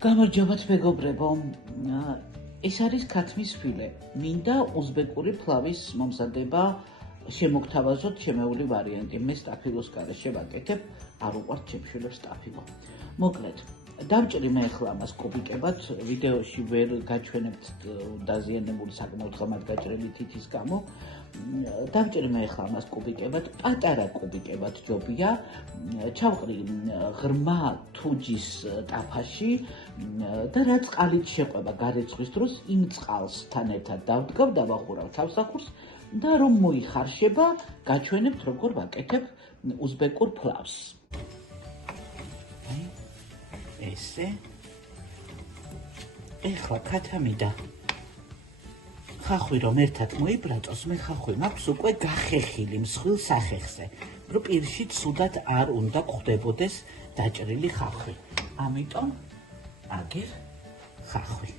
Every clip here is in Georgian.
გამარჯობათ მეგობრებო, ეს არის ქათმის ფილე. მინდა უზბეკური ფლავის მომზადება შემოგთავაზოთ შემეული ვარიანტი. მე სტაფილოს გარეშე ვაკეთებ, არ უყვართ ჩემშვილებს სტაფილო. მოკლედ, დავჭრი მე ახლა ამას კუბიკებად, ვიდეოში ვერ გაჩვენებთ დაზიანებული საკმაოდ ღამად გაჭრილი თითის გამო. დავჭრი მე ახლა ამას კუბიკებად, პატარა კუბიკებად ჯობია. ჩავყრი ღრმა თუჯის ტაფაში და რაც ყალით შეყვება გარეცხვის დროს, იმ წყალსთან ერთად დავდგავ, დავახურავ თავსახურს და რომ მოიხარშება, გაჩვენებთ როგორ ვაკეთებ უზბეკურ ფლავს. ესე ეხლა ქათამიდა ხახვი რომ ერთად მოიბრატოს, მე ხახვი მაქვს უკვე გახეხილი მსხვილ სახეხზე, რომ პირში ცუდად არ უნდა გვხვდებოდეს დაჭრილი ხახვი. ამიტომ აგერ ხახვი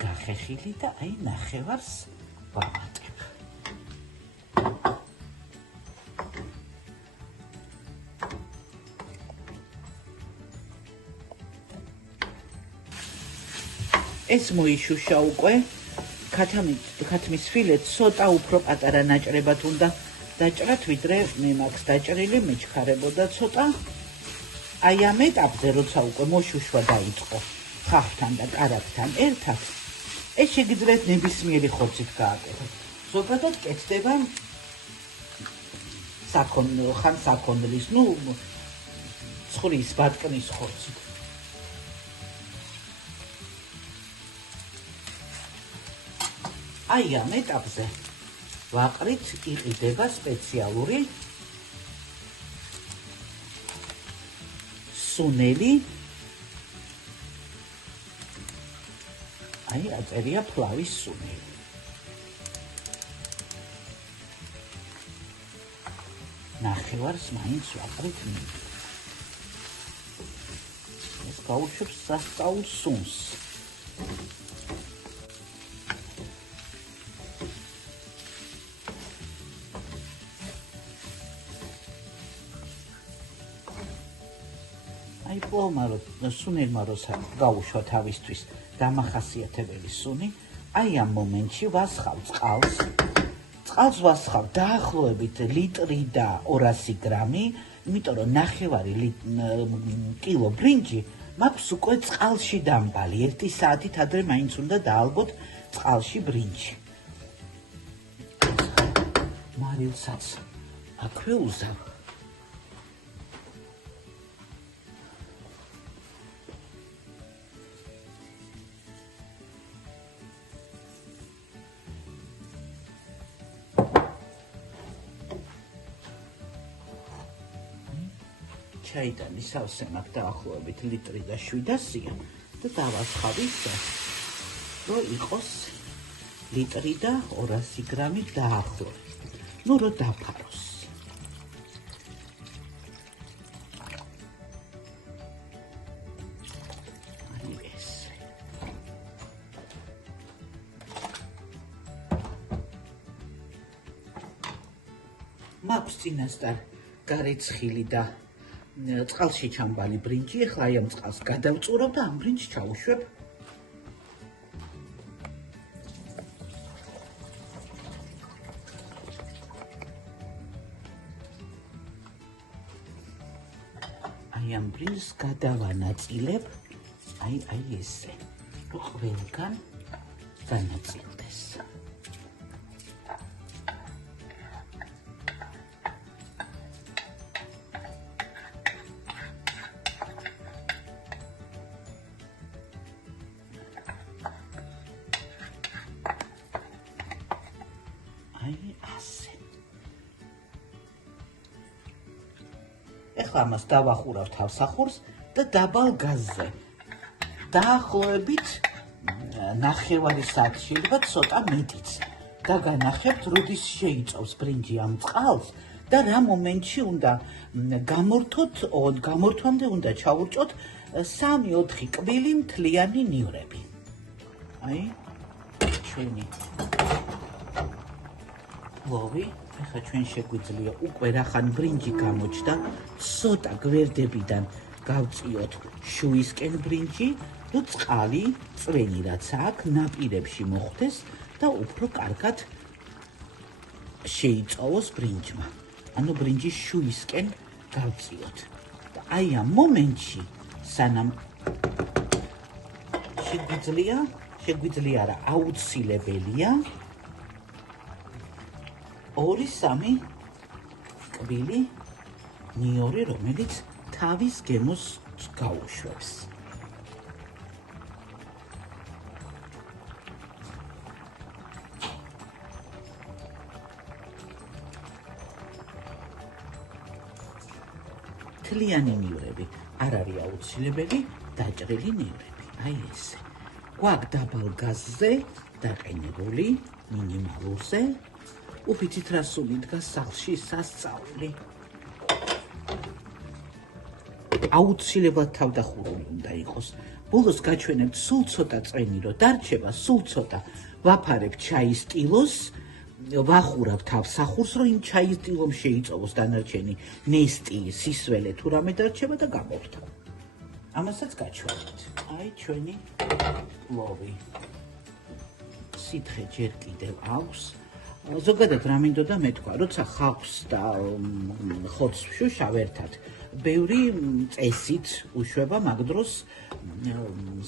გახეხილი და აი ნახევარს ვავატებ. ეს მოიშუშა უკვე, ქათმის ფილე ცოტა უფრო პატარა ნაჭრებად უნდა დაჭრათ, ვიდრე მე მაქვს დაჭრილი, მეჩქარებოდა ცოტა. აი ამ ეტაპზე, როცა უკვე მოშუშვა დაიწყო ხახვთან და კარაქთან ერთად, ეს შეგიძლიათ ნებისმიერი ხორცით გააკეთოთ. ზოგადად კეთდება ხან საქონლის, ცხრის ბატკნის ხორცით. აი ამ ეტაპზე ვაყრით იყიდება სპეციალური სუნელი. აი აწერია ფლავის სუნელი. ნახევარს მაინც ვაყრით. ეს გაუშვებს სასწაულ სუნს. აი სუნელმა როცა გაუშვა თავისთვის დამახასიათებელი სუნი, აი ამ მომენტში ვასხავ წყალს. წყალს ვასხავ დაახლოებით ლიტრი და 200 გრამი, იმიტომ რომ ნახევარი კილო ბრინჯი მაქვს უკვე წყალში დამბალი. 1 საათით ადრე მაინც უნდა დაალბოთ წყალში ბრინჯი. მარილსაც აქვე უზავ. ჩაიდანი სავსე მაქვს დაახლოებით ლიტრი და 700-ია და დავასხავ ისე, რომ იყოს ლიტრი და 200 გრამი დაახლოებით. რომ დაფაროს. აი ესე. მაქვს წინასწარ გარეცხილი და წყალში ჩამბალი ბრინჯი, ახლა აი ამ წყალს გადავწურავ და ამ ბრინჯს ჩავუშვებ. აი ამ ბრინჯს გადავანაწილებ, აი ესე, რომ ყველგან განაწილდეს. ეხლა ამას დავახურავ თავსახურს და დაბალ გაზზე. დაახლოებით ნახევარი საათი, შეიძლება ცოტა მეტიც. და განახებთ, როდის შეიწოვს ბრინჯი ამ წყალს და რა მომენტში უნდა გამორთვამდე უნდა ჩაურჭოთ 3-4 კვილი მთლიანი ნივრები. აი, ჩვენი ლოვი ახლა ჩვენ შეგვიძლია უკვე რახან ბრინჯი გამოჩნდა, ცოტა გვერდებიდან გავწიოთ შუისკენ ბრინჯი, რომ წყალი, წვენი რაც აქვს, ნაპირებში მოხვდეს და უფრო კარგად შეიწოვოს ბრინჯმა. ანუ ბრინჯი შუისკენ გავწიოთ. და აი ამ მომენტში, სანამ შეგვიძლია რა, აუცილებელია 2-3 კვილი ნიორი, რომელიც თავის გემოს გაუშვებს. თლიანი ნივრები არ არის აუცილებელი, დაჭრილი ნივრები. აი ესე. გვაქვს დაბალ გაზზე დაყენებული, მინიმალურზე. უფიცით რა სული დგას სახლში სასწაული. აუცილებლად თავდახურული უნდა იყოს. ბოლოს გაჩვენებთ სულ ცოტა წვენი, რომ დარჩება, სულ ცოტა ვაფარებთ ჩაის ტილოს, ვახურავ თავსახურს, რომ იმ ჩაის ტილომ შეიწოვოს დანარჩენი ნესტი, სისველე თუ რამე დარჩება და გამოვთავ. ამასაც გაჩვენებთ. აი ჩვენი პლოვი. სითხე ჯერ კიდევ აქვს. ზოგადად რა მინდოდა მეთქვა, როცა ხავსს და ხორცს ვშუშავ ერთად, ბევრი წესით უშვება, მაგ დროს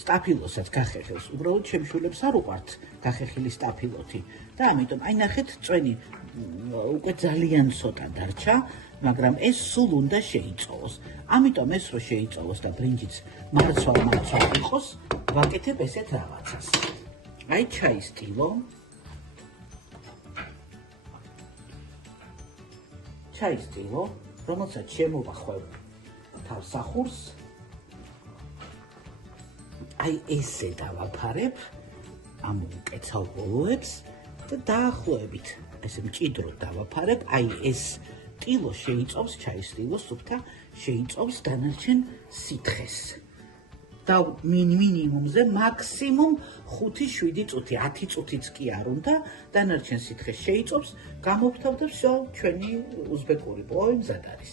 სტაფილოსაც გახეხილს. უბრალოდ შემშულებს არ უყვართ გახეხილი სტაფილოთი და ამიტომ აი ნახეთ, წვენი უკვე ძალიან ცოტა დარჩა, მაგრამ ეს სულ უნდა შეიწოვოს. ამიტომ ეს რო შეიწოვოს და ბრინჯიც მარცვალ იყოს, ვაკეთებ ესეთ რაღაცას. აი ჩაის ტილო. ჩაის ტილო, რომელსაც შემოვახვევ თავსახურს. აი ესე დავაფარებ ამ უკეცავ ბოლოებს და დაახლოებით ესე მჭიდროდ დავაფარებ. აი ეს ტილო შეიწოვს, ჩაის ტილო სუფთა შეიწოვს დანარჩენ სითხეს. და მინიმუმზე მაქსიმუმ 5-7 წუთი, 10 წუთიც კი არ უნდა, დანარჩენ სითხეს შეიწოვს, გამოვთავ და всё, ჩვენი უზბეკური პლოვი მზად არის.